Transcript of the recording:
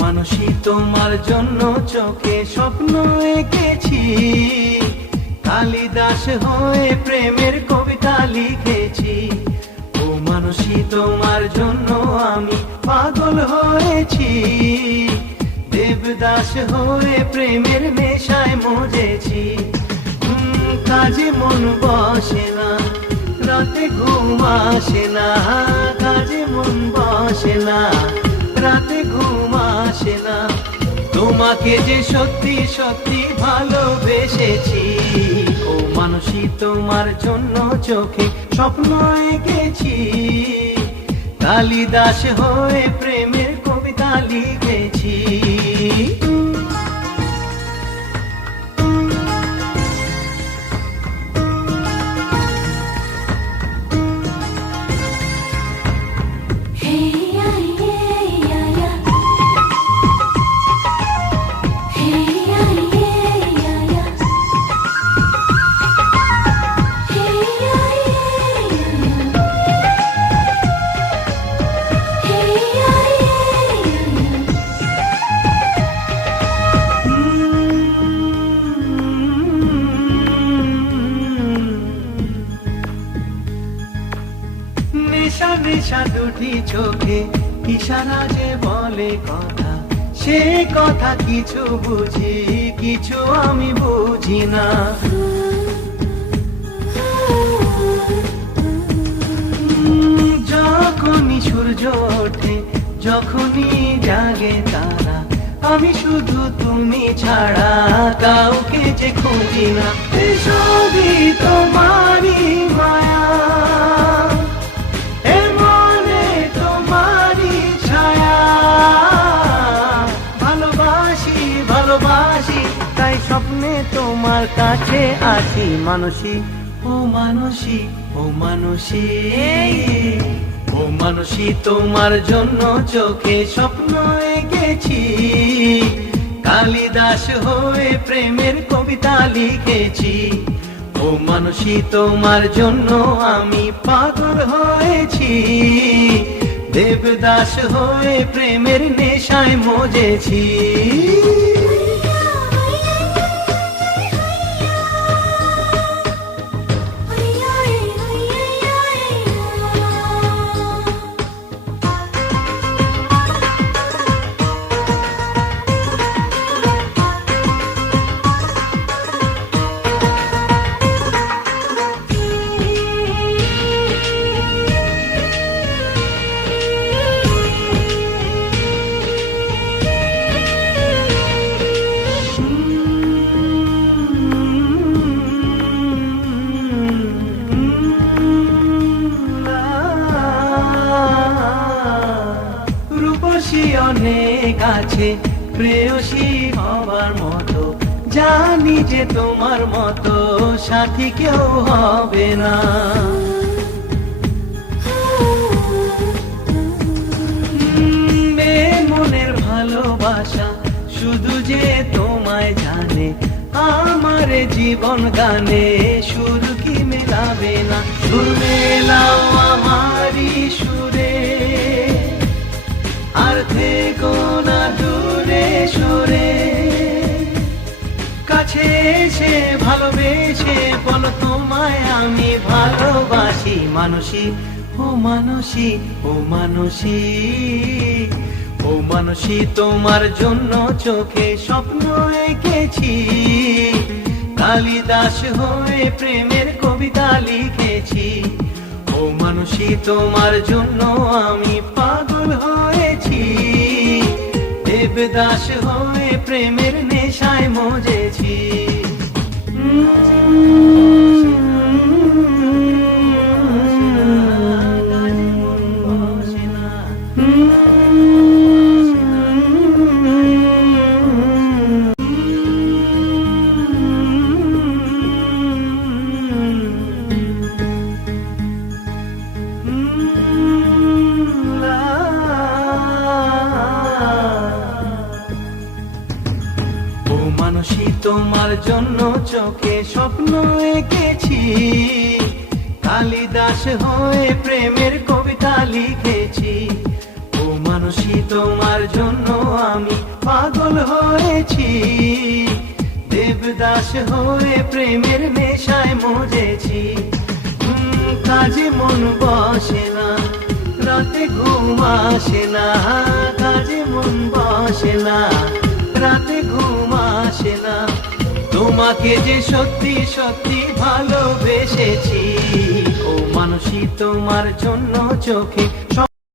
মানুষই তোমার জন্য চোখে স্বপ্ন এঁকেছি, কালিদাস হয়ে প্রেমের কবিতা লিখেছি। ও মানুষই তোমার জন্য আমি পাগল হয়েছি, দেবদাস হয়ে প্রেমের নেশায় মজেছি। কাজে মন বসে না, রাতে ঘুম আসে না, কাজে মন বসে না, রাতে ঘুম আসে না। তোমাকে যে সত্যি সত্যি ভালোবেসেছি, ও মানুষই তোমার জন্য চোখে স্বপ্ন এঁকেছি, কালিদাস হয়ে প্রেমের কবিতা লিখেছি। নেশা নেশা দুটি চোখে ইশারা যে বলে কথা, সে কথা কিছু বুঝি, কিছু আমি বুঝি না। যখনই সূর্য ওঠে, যখনই জাগে তারা, আমি শুধু তুমি ছাড়া কাউকে যে খুঁজি না। এসবই তোমারই মায়া, তাই স্বপ্নে তোমার কাছে আসি। মানুষই ও মানুষই, ও মানুষই, ও মানুষই তোমার জন্য চোখে স্বপ্ন এঁকেছি, কালিদাস হয়ে প্রেমের কবিতা লিখেছি। ও মানুষই তোমার জন্য আমি পাগল হয়েছি, দেবদাস হয়ে প্রেমের নেশায় মজেছি। অনেক আছে প্রেয়সী হবার মতো, জানি যে তোমার মতো সাথী কেউ হবে না। মনের ভালোবাসা শুধু যে তোমায় জানে, আমার জীবন গানে সুর কি মেলাবে না। সুর মেলাও আমারই সুরে, আর থেকো না দূরে সরে, কাছে এসে ভালোবেসে বলো তোমায় আমি ভালোবাসি। মানুষই ও মানুষই, ও মানুষই, ও মানুষই তোমার জন্য চোখে স্বপ্ন এঁকেছি, কালিদাস হয়ে প্রেমের কবিতা লিখেছি। ও মানুষই তোমার জন্য আমি পাগল হয়েছি, দেবদাস হয়ে প্রেমের নেশায় মজেছি। মানুষই তোমার জন্য চোখে স্বপ্ন এঁকেছি, কালিদাস হয়ে প্রেমের কবিতা লিখেছি। ও মানুষই তোমার জন্য আমি পাগল হয়েছি, দেবদাস হয়ে প্রেমের নেশায় মজেছি। কাজে মন বসে না, রাতে ঘুম আসে না, কাজে মন বসে না, রাতে ঘুম আসে না। তোমাকে যে সত্যি সত্যি ভালোবেসেছি, ও মানুষই তোমার জন্য চোখে